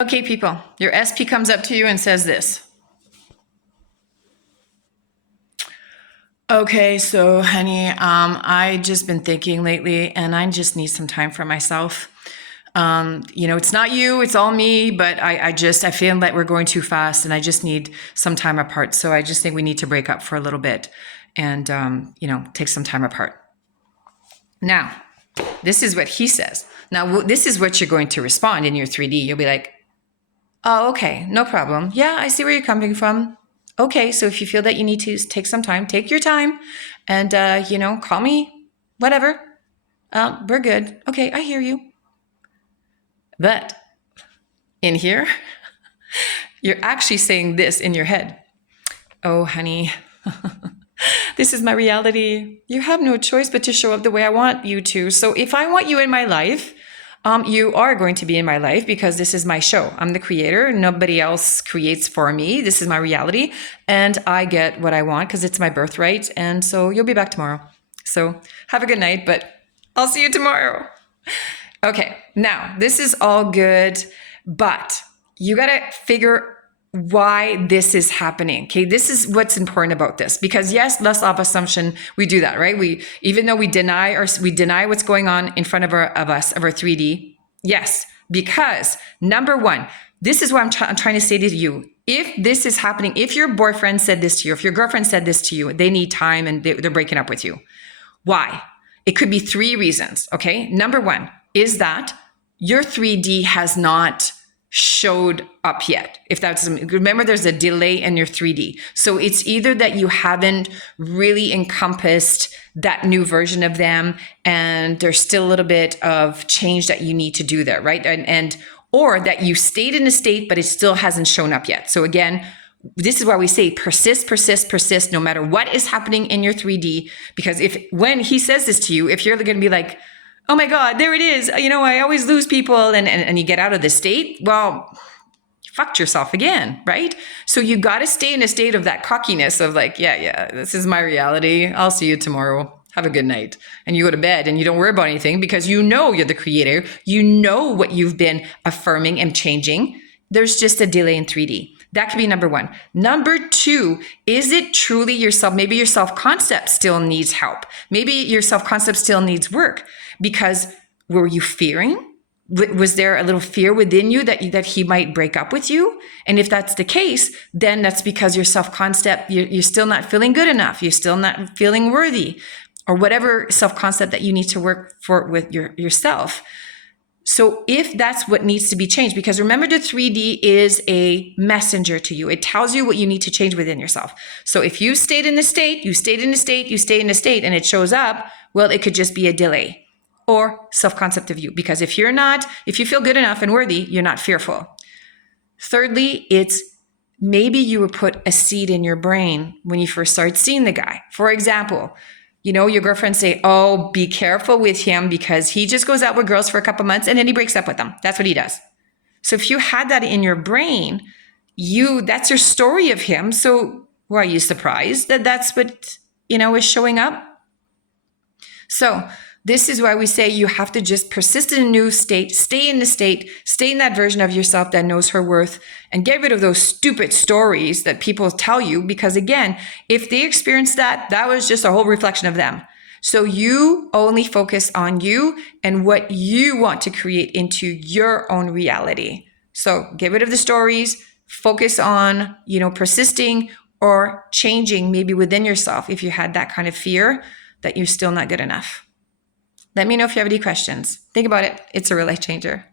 Okay, people, your SP comes up to you and says this. Okay, so honey, I just been thinking lately and I just need some time for myself. It's not you, it's all me, but I feel like we're going too fast and I just need some time apart. So I just think we need to break up for a little bit and, take some time apart. Now, this is what he says. Now, this is what you're going to respond in your 3D. You'll be like, oh, okay, no problem. Yeah, I see where you're coming from. Okay, so if you feel that you need to take some time, take your time and, call me, whatever. We're good. Okay, I hear you. But in here, you're actually saying this in your head. Oh, honey, this is my reality. You have no choice but to show up the way I want you to. So if I want you in my life, you are going to be in my life because this is my show. I'm the creator. Nobody else creates for me. This is my reality. And I get what I want because it's my birthright. And so you'll be back tomorrow. So have a good night, but I'll see you tomorrow. Okay, now this is all good, but you got to figure why this is happening. Okay, this is what's important about this because yes, less of assumption, we do that, right? Even though we deny what's going on in front of our 3D. Yes, because number one, this is what I'm trying to say to you. If this is happening, if your boyfriend said this to you, if your girlfriend said this to you, they need time and they're breaking up with you. Why? It could be 3 reasons. Okay, number one is that your 3D has not showed up yet. Remember, there's a delay in your 3D. So it's either that you haven't really encompassed that new version of them and there's still a little bit of change that you need to do there, right? Or that you stayed in a state, but it still hasn't shown up yet. So again, this is why we say persist, no matter what is happening in your 3D, because when he says this to you, if you're going to be like, oh my God, there it is. I always lose people and you get out of the state. Well, you fucked yourself again, right? So you got to stay in a state of that cockiness of like, yeah, this is my reality. I'll see you tomorrow. Have a good night. And you go to bed and you don't worry about anything because you know you're the creator. You know what you've been affirming and changing. There's just a delay in 3D. That could be number one. Number two, is it truly yourself? Maybe your self-concept still needs help. Maybe your self-concept still needs work. Because were you fearing? Was there a little fear within you that he might break up with you? And if that's the case, then that's because your self-concept, you're still not feeling good enough. You're still not feeling worthy or whatever self-concept that you need to work for with yourself. So if that's what needs to be changed, because remember the 3D is a messenger to you. It tells you what you need to change within yourself. So if you stayed in the state, and it shows up, well, it could just be a delay. Or self-concept of you. Because if you feel good enough and worthy, you're not fearful. Thirdly, it's maybe you were put a seed in your brain when you first started seeing the guy. For example, your girlfriend say, oh, be careful with him because he just goes out with girls for a couple months and then he breaks up with them. That's what he does. So if you had that in your brain, that's your story of him. So were you surprised that that's what, is showing up? So this is why we say you have to just persist in a new state, stay in that version of yourself that knows her worth, and get rid of those stupid stories that people tell you. Because again, if they experienced that was just a whole reflection of them. So you only focus on you and what you want to create into your own reality. So get rid of the stories, focus on, persisting or changing maybe within yourself if you had that kind of fear that you're still not good enough. Let me know if you have any questions. Think about it. It's a real life changer.